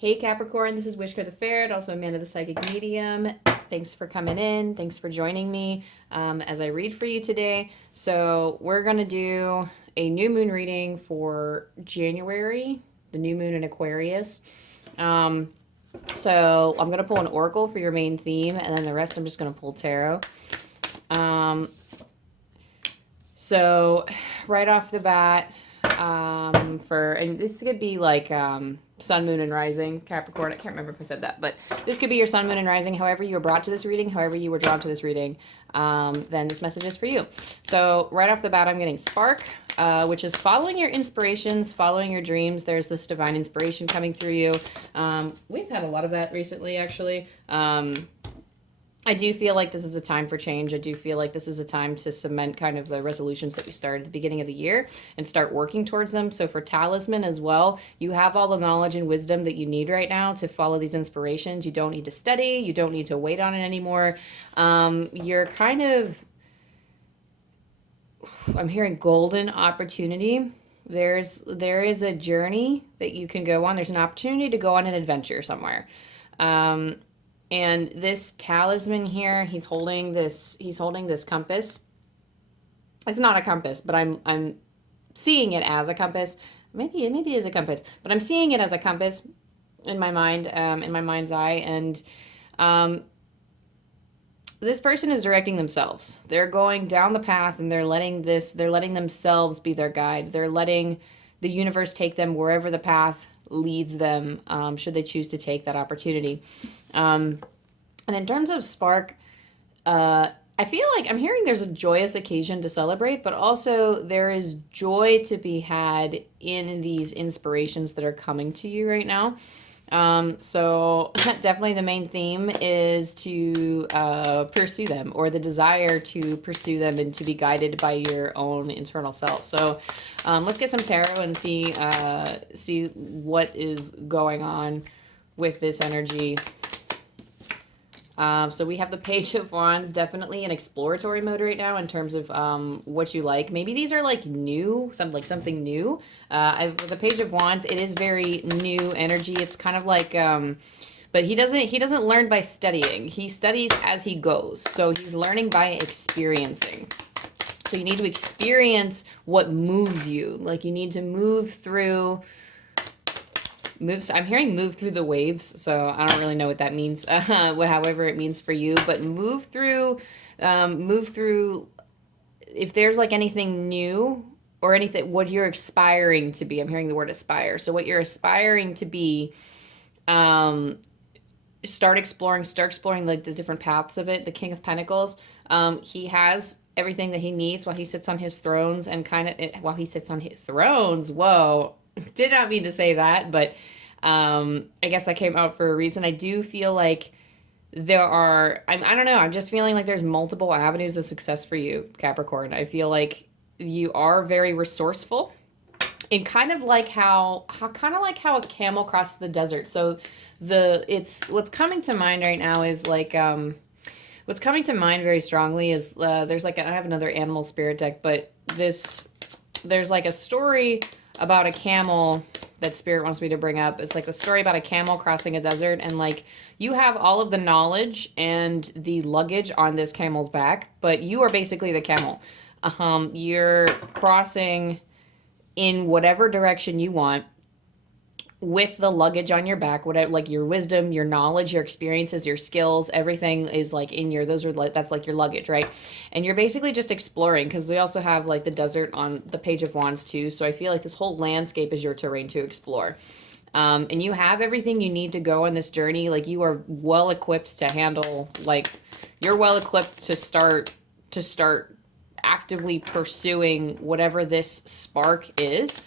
Hey Capricorn, this is wishkotheferret, also Amanda the Psychic Medium. Thanks for coming in. Thanks for joining me as I read for you today. So we're going to do a new moon reading for January, the new moon in Aquarius. So I'm going to pull an oracle for your main theme, and then the rest I'm just going to pull tarot. So right off the bat, and this could be like sun, moon, and rising, Capricorn. I can't remember if I said that, but this could be your sun, moon, and rising. However you were brought to this reading, however you were drawn to this reading, then this message is for you. So right off the bat, I'm getting spark, which is following your inspirations, following your dreams. There's this divine inspiration coming through you. We've had a lot of that recently, actually. I do feel like this is a time for change. I do feel like this is a time to cement kind of the resolutions that we started at the beginning of the year and start working towards them. So for talisman as well, you have all the knowledge and wisdom that you need right now to follow these inspirations. You don't need to study. You don't need to wait on it anymore. You're kind of, I'm hearing golden opportunity. There is a journey that you can go on. There's an opportunity to go on an adventure somewhere. And this talisman here, he's holding this compass. It's not a compass, but I'm seeing it as a compass. Maybe it is a compass, but I'm seeing it as a compass in my mind, in my mind's eye. And this person is directing themselves. They're going down the path, and they're letting themselves be their guide. They're letting the universe take them wherever the path leads them, should they choose to take that opportunity. And in terms of spark, I feel like I'm hearing there's a joyous occasion to celebrate, but also there is joy to be had in these inspirations that are coming to you right now. So definitely the main theme is to pursue them, or the desire to pursue them and to be guided by your own internal self. So let's get some tarot and see what is going on with this energy. So we have the Page of Wands, definitely in exploratory mode right now in terms of what you like. Maybe these are like new, something new. The Page of Wands, it is very new energy. It's kind of like, but he doesn't learn by studying. He studies as he goes. So he's learning by experiencing. So you need to experience what moves you. Like you need to move through. I'm hearing move through the waves, so I don't really know what that means, however it means for you, but move through, if there's like anything new or anything, what you're aspiring to be. I'm hearing the word aspire. So what you're aspiring to be, start exploring like the different paths of it. The King of Pentacles, he has everything that he needs while he sits on his thrones, and while he sits on his thrones, whoa, did not mean to say that, but I guess that came out for a reason. I do feel like there are, I don't know, I'm just feeling like there's multiple avenues of success for you, Capricorn. I feel like you are very resourceful, and kind of like how a camel crosses the desert. So what's coming to mind right now is like, what's coming to mind very strongly is, there's like, I have another animal spirit deck, but there's like a story about a camel that Spirit wants me to bring up. It's like a story about a camel crossing a desert, and like you have all of the knowledge and the luggage on this camel's back, but you are basically the camel. You're crossing in whatever direction you want with the luggage on your back, whatever, like your wisdom, your knowledge, your experiences, your skills, everything is like in that's like your luggage, right? And you're basically just exploring, because we also have like the desert on the Page of Wands too. So I feel like this whole landscape is your terrain to explore. And you have everything you need to go on this journey. Like you are well equipped to handle, like you're well equipped to start actively pursuing whatever this spark is.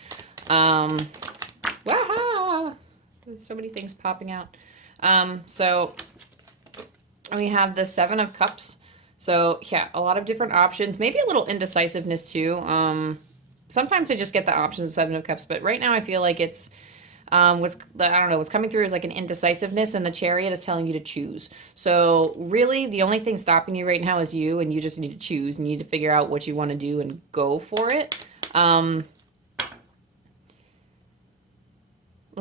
Wow, there's so many things popping out. So we have the Seven of Cups. So yeah, a lot of different options, maybe a little indecisiveness too. Sometimes I just get the options of Seven of Cups, but right now I feel like it's, I don't know, what's coming through is like an indecisiveness, and the Chariot is telling you to choose. So really the only thing stopping you right now is you, and you just need to choose, and you need to figure out what you want to do and go for it.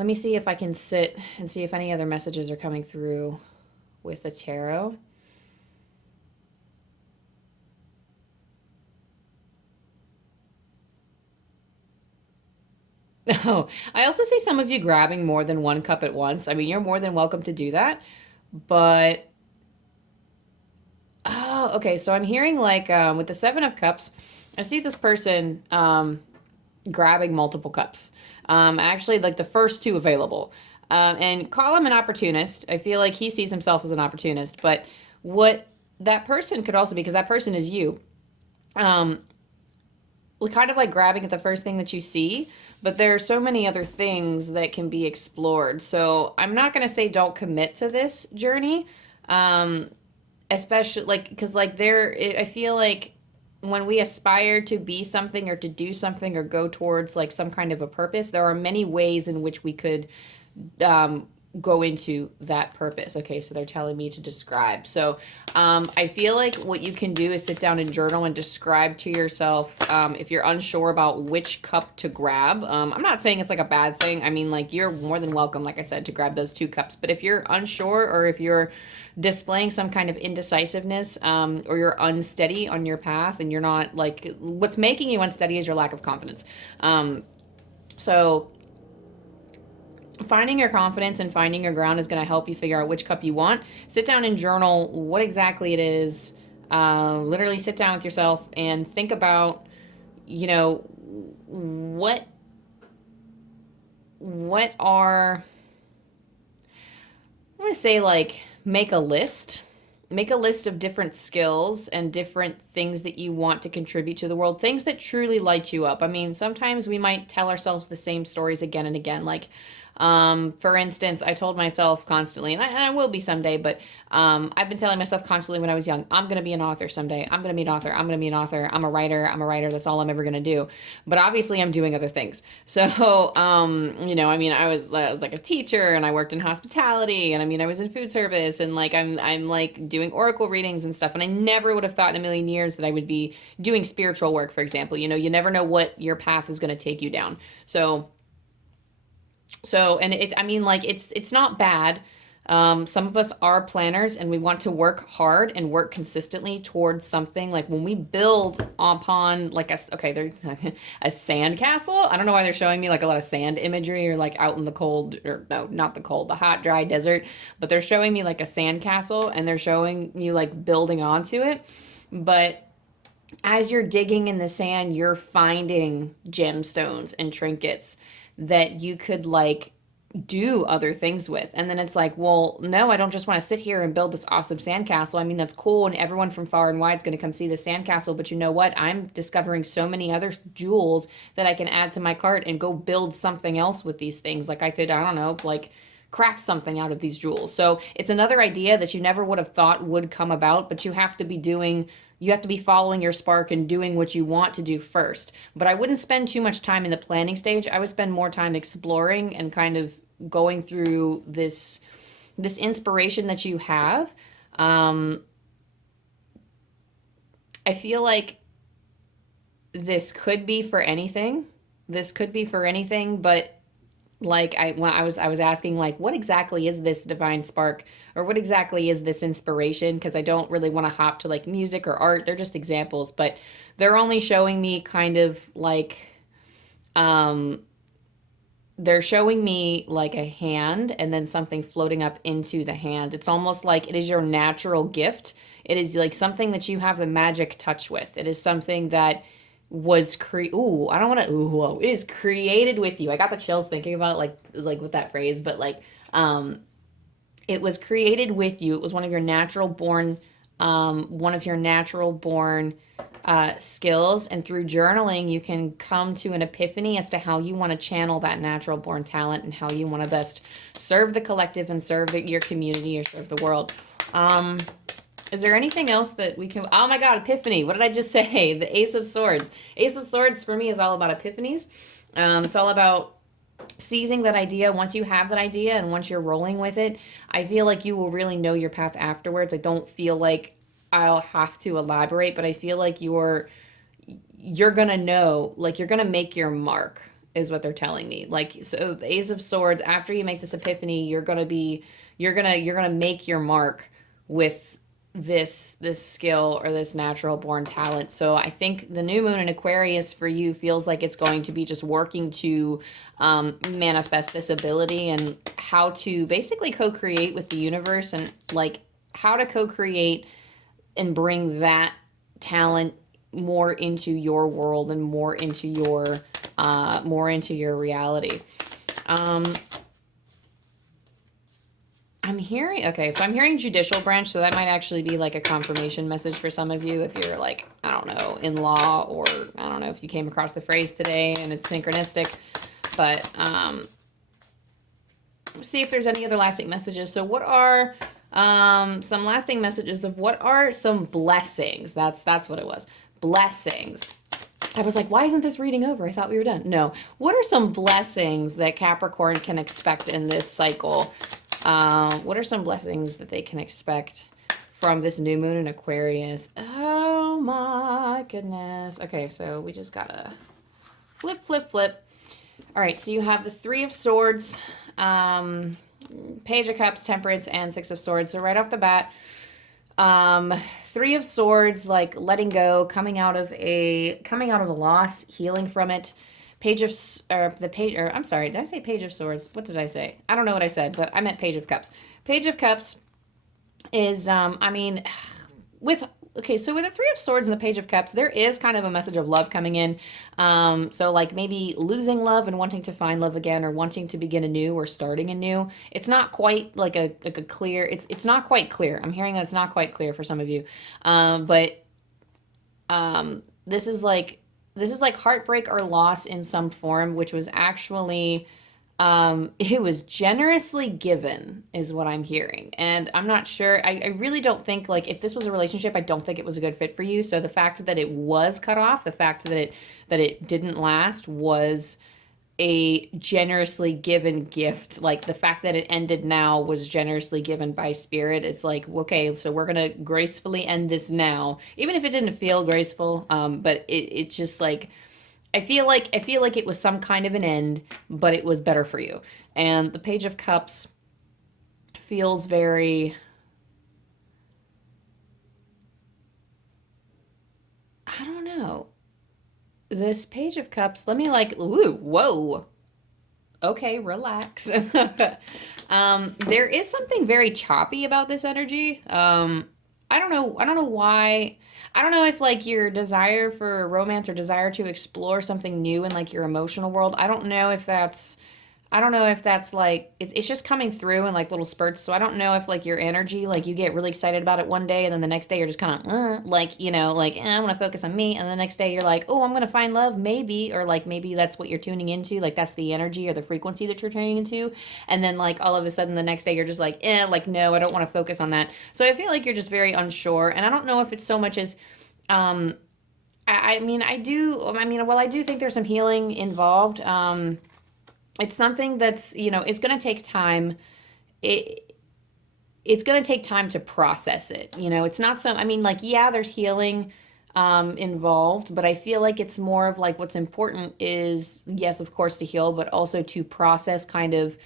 let me see if I can sit and see if any other messages are coming through with the tarot. Oh, I also see some of you grabbing more than one cup at once. I mean, you're more than welcome to do that. But, oh, okay. So I'm hearing like with the Seven of Cups, I see this person grabbing multiple cups. Actually, like the first two available. And call him an opportunist. I feel like he sees himself as an opportunist. But what that person could also be, because that person is you, um, kind of like grabbing at the first thing that you see, but there are so many other things that can be explored. So I'm not going to say don't commit to this journey, um, especially like because like there, I feel like when we aspire to be something or to do something or go towards like some kind of a purpose, there are many ways in which we could um, go into that purpose. Okay, so they're telling me to describe. So I feel like what you can do is sit down and journal and describe to yourself if you're unsure about which cup to grab. I'm not saying it's like a bad thing. I mean, like you're more than welcome, like I said, to grab those two cups. But if you're unsure or if you're displaying some kind of indecisiveness or you're unsteady on your path and you're not like what's making you unsteady is your lack of confidence. So finding your confidence and finding your ground is going to help you figure out which cup you want. Sit down and journal what exactly it is. Literally sit down with yourself and think about, you know, what are, I want to say like make a list. Make a list of different skills and different things that you want to contribute to the world, things that truly light you up. I mean, sometimes we might tell ourselves the same stories again and again. Like, for instance, I told myself constantly, and I will be someday, but I've been telling myself constantly when I was young, I'm going to be an author someday. I'm going to be an author. I'm going to be an author. I'm a writer. I'm a writer. That's all I'm ever going to do. But obviously, I'm doing other things. So, you know, I mean, I was like a teacher, and I worked in hospitality, and I mean, I was in food service, and like I'm like doing oracle readings and stuff. And I never would have thought in a million years that I would be doing spiritual work, for example. You know, you never know what your path is going to take you down. So, and it's, I mean, like, it's not bad. Some of us are planners and we want to work hard and work consistently towards something. Like when we build upon like okay, there's a sand castle. I don't know why they're showing me like a lot of sand imagery or like out in the cold, or no, not the cold, the hot, dry desert, but they're showing me like a sand castle and they're showing you like building onto it. But as you're digging in the sand, you're finding gemstones and trinkets that you could like do other things with. And then it's like, well, no, I don't just want to sit here and build this awesome sandcastle. I mean, that's cool. And everyone from far and wide is going to come see the sandcastle. But you know what? I'm discovering so many other jewels that I can add to my cart and go build something else with these things. Like I could, I don't know, like craft something out of these jewels. So it's another idea that you never would have thought would come about, but you have to be doing, you have to be following your spark and doing what you want to do first. But I wouldn't spend too much time in the planning stage. I would spend more time exploring and kind of going through this inspiration that you have. I feel like this could be for anything. This could be for anything, but like when I was asking like what exactly is this divine spark or what exactly is this inspiration, because I don't really want to hop to like music or art. They're just examples, but they're only showing me kind of like um they're showing me like a hand and then something floating up into the hand. It's almost like it is your natural gift. It is like something that you have the magic touch with. It is something that was ooh, I don't want to ooh, whoa. It is created with you. I got the chills thinking about like with that phrase, but like it was created with you. It was one of your natural born skills. And through journaling, you can come to an epiphany as to how you want to channel that natural born talent and how you want to best serve the collective and serve your community or serve the world. Is there anything else that we can... Oh my God, epiphany. What did I just say? The Ace of Swords. Ace of Swords for me is all about epiphanies. It's all about seizing that idea. Once you have that idea and once you're rolling with it, I feel like you will really know your path afterwards. I don't feel like I'll have to elaborate, but I feel like you're gonna know, like you're gonna make your mark. is what they're telling me. Like, so the Ace of Swords, after you make this epiphany, you're gonna make your mark with this skill or this natural born talent. So I think the new moon in Aquarius for you feels like it's going to be just working to manifest this ability and how to basically co-create with the universe, and like how to co-create and bring that talent more into your world and more into your reality. I'm hearing, okay, so I'm hearing judicial branch, so that might actually be like a confirmation message for some of you if you're like, I don't know, in law, or I don't know if you came across the phrase today and it's synchronistic, but see if there's any other lasting messages. So what are some lasting messages of what are some blessings? That's what it was. Blessings. I was like, why isn't this reading over? I thought we were done. No. What are some blessings that Capricorn can expect in this cycle? What are some blessings that they can expect from this new moon in Aquarius? Oh my goodness. Okay, so we just gotta flip, flip, flip. All right, so you have the Three of Swords, Page of Cups, Temperance, and Six of Swords. So right off the bat, Three of Swords, like letting go, coming out of a loss, healing from it. I'm sorry, did I say Page of Swords? What did I say? I don't know what I said, but I meant Page of Cups. Page of Cups is, so with the Three of Swords and the Page of Cups, there is kind of a message of love coming in. So like maybe losing love and wanting to find love again, or wanting to begin anew or starting anew. It's not quite like a clear, it's not quite clear. I'm hearing that it's not quite clear for some of you. But this is like heartbreak or loss in some form, which was actually, it was generously given is what I'm hearing. And I'm not sure, I really don't think, like, if this was a relationship, I don't think it was a good fit for you. So the fact that it was cut off, the fact that it didn't last was a generously given gift. Like the fact that it ended now was generously given by spirit. It's like, okay, so we're gonna gracefully end this now, even if it didn't feel graceful. But it's just like, I feel like it was some kind of an end, but it was better for you. And the Page of Cups feels very, I don't know. This Page of Cups, let me like, ooh, whoa. Okay, relax. There is something very choppy about this energy. I don't know why. I don't know if like your desire for romance or desire to explore something new in like your emotional world. I don't know if that's like, it's just coming through in like little spurts. So I don't know if like your energy, like you get really excited about it one day and then the next day you're just kind of like, I want to focus on me. And the next day you're like, oh, I'm going to find love maybe, or like maybe that's what you're tuning into. Like that's the energy or the frequency that you're tuning into. And then like all of a sudden the next day you're just like, no, I don't want to focus on that. So I feel like you're just very unsure. And I don't know if it's so much as, I do think there's some healing involved. It's something that's, it's going to take time. It's going to take time to process it. It's not so, there's healing involved, but I feel like it's more of like what's important is, yes, of course, to heal, but also to process kind of,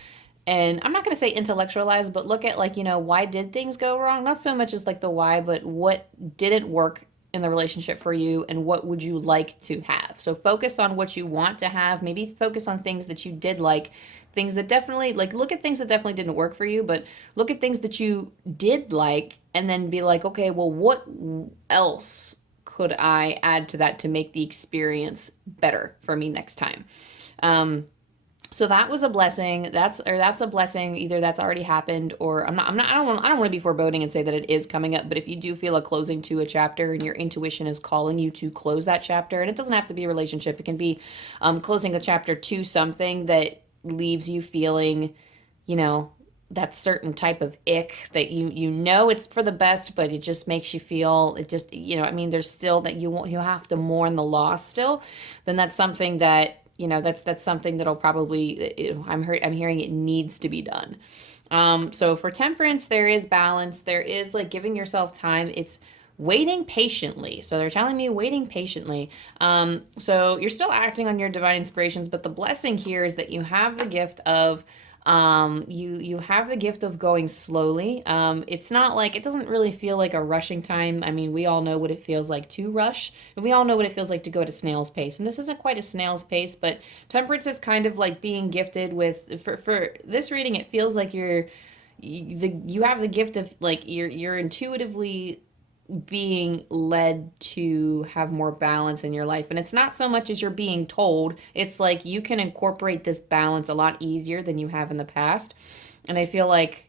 and I'm not going to say intellectualize, but look at like, why did things go wrong? Not so much as like the why, but what didn't work in the relationship for you and what would you like to have. So focus on what you want to have, maybe focus on things that you did like, things that definitely, like look at things that definitely didn't work for you, but look at things that you did like and then be like, okay, well, what else could I add to that to make the experience better for me next time? So that was a blessing. That's a blessing. Either that's already happened, or I don't want to be foreboding and say that it is coming up. But if you do feel a closing to a chapter and your intuition is calling you to close that chapter, and it doesn't have to be a relationship, it can be closing a chapter to something that leaves you feeling, that certain type of ick that it's for the best, but it just makes you feel, it just, there's still that you have to mourn the loss still. Then that's something that, that's something that'll probably, I'm hearing it needs to be done. So for Temperance, there is balance. There is like giving yourself time. It's waiting patiently. So they're telling me waiting patiently. So you're still acting on your divine inspirations, but the blessing here is that you have the gift of you have the gift of going slowly. It's not like, it doesn't really feel like a rushing time. I mean, we all know what it feels like to rush, and we all know what it feels like to go at a snail's pace, and this isn't quite a snail's pace, but temperance is kind of like being gifted with, for this reading, it feels like you have the gift of, like, you're intuitively being led to have more balance in your life. And it's not so much as you're being told, it's like you can incorporate this balance a lot easier than you have in the past. And I feel like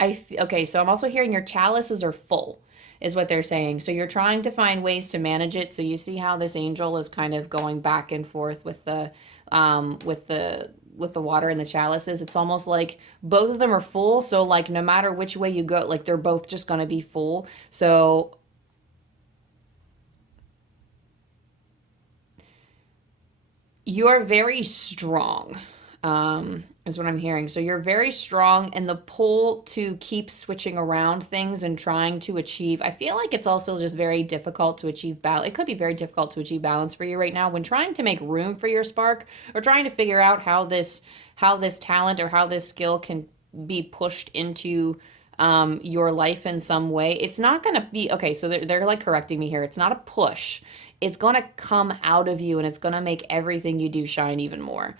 okay, so I'm also hearing your chalices are full, is what they're saying. So you're trying to find ways to manage it. So you see how this angel is kind of going back and forth with the water and the chalices. It's almost like both of them are full. So like no matter which way you go, like they're both just going to be full. So you're very strong, is what I'm hearing. So you're very strong, and the pull to keep switching around things and trying to achieve, I feel like it's also just very difficult to achieve balance. It could be very difficult to achieve balance for you right now when trying to make room for your spark, or trying to figure out how this talent or how this skill can be pushed into your life in some way. It's not going to be, okay, so they're like correcting me here. It's not a push. It's going to come out of you, and it's going to make everything you do shine even more.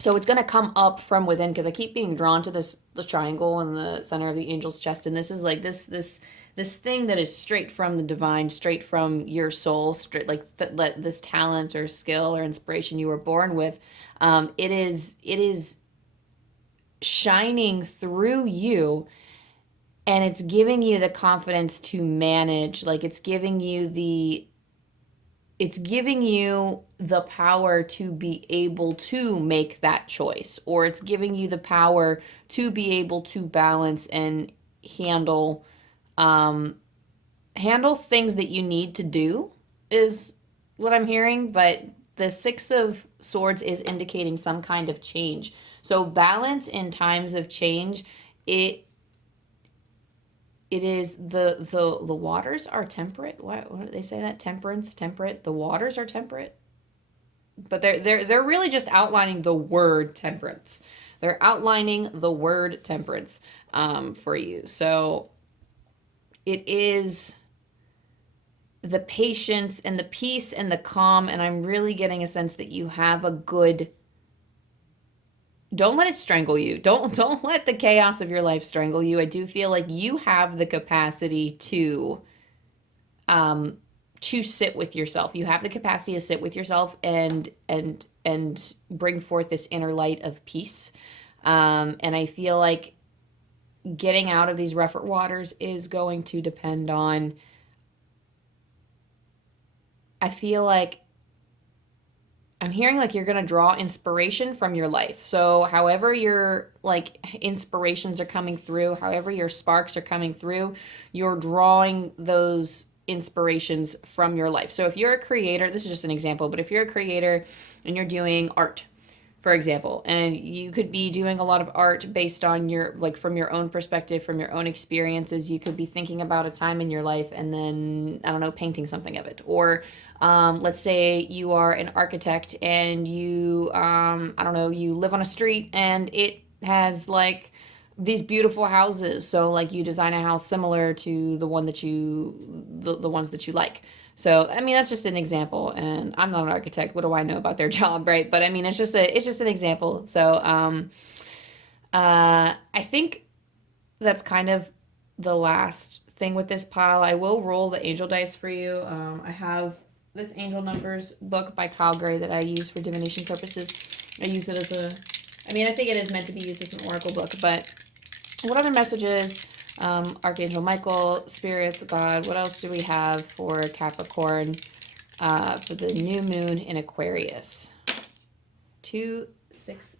So it's going to come up from within, because I keep being drawn to the triangle in the center of the angel's chest, and this is like this thing that is straight from the divine, straight from your soul, straight like this talent or skill or inspiration you were born with. It is shining through you, and it's giving you the confidence to manage. Like it's giving you the power to be able to make that choice, or it's giving you the power to be able to balance and handle things that you need to do, is what I'm hearing. But the Six of Swords is indicating some kind of change. So balance in times of change, it is the waters are temperate. What do they say that? Temperance, temperate. The waters are temperate. But they're really just outlining the word temperance. They're outlining the word temperance for you. So it is the patience and the peace and the calm, and I'm really getting a sense that you have a good, don't let it strangle you. Don't let the chaos of your life strangle you. I do feel like you have the capacity to sit with yourself. You have the capacity to sit with yourself and bring forth this inner light of peace. And I feel like getting out of these rough waters is going to depend on, I feel like I'm hearing like you're going to draw inspiration from your life. So however your like inspirations are coming through, however your sparks are coming through, you're drawing those inspirations from your life. So if you're a creator, this is just an example, but if you're a creator and you're doing art, for example, and you could be doing a lot of art based on your, like from your own perspective, from your own experiences, you could be thinking about a time in your life and then, I don't know, painting something of it. Or let's say you are an architect and you, I don't know, you live on a street and it has like these beautiful houses. So like you design a house similar to the one that the ones that you like. So, I mean, that's just an example, and I'm not an architect. What do I know about their job, right? But I mean, it's just an example. So, I think that's kind of the last thing with this pile. I will roll the angel dice for you. I have this Angel Numbers book by Kyle Gray that I use for divination purposes. I use it as I think it is meant to be used as an oracle book, but what other messages? Archangel Michael, spirits, God. What else do we have for Capricorn for the new moon in Aquarius? 260.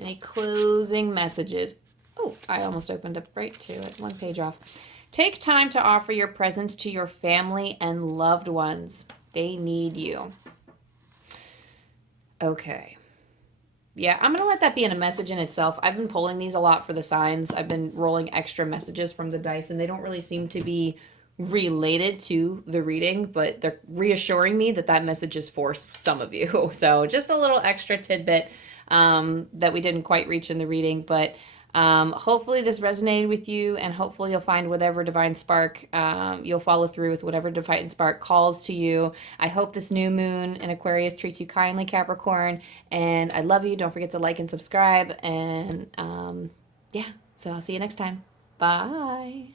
Any closing messages? Oh, I almost opened up right to it. One page off. Take time to offer your presence to your family and loved ones. They need you. Okay. Yeah, I'm going to let that be in a message in itself. I've been pulling these a lot for the signs. I've been rolling extra messages from the dice, and they don't really seem to be related to the reading, but they're reassuring me that that message is for some of you. So just a little extra tidbit that we didn't quite reach in the reading, but hopefully this resonated with you, and hopefully you'll find whatever divine spark, you'll follow through with whatever divine spark calls to you. I hope this new moon in Aquarius treats you kindly, Capricorn, and I love you. Don't forget to like and subscribe, and yeah, so I'll see you next time. Bye.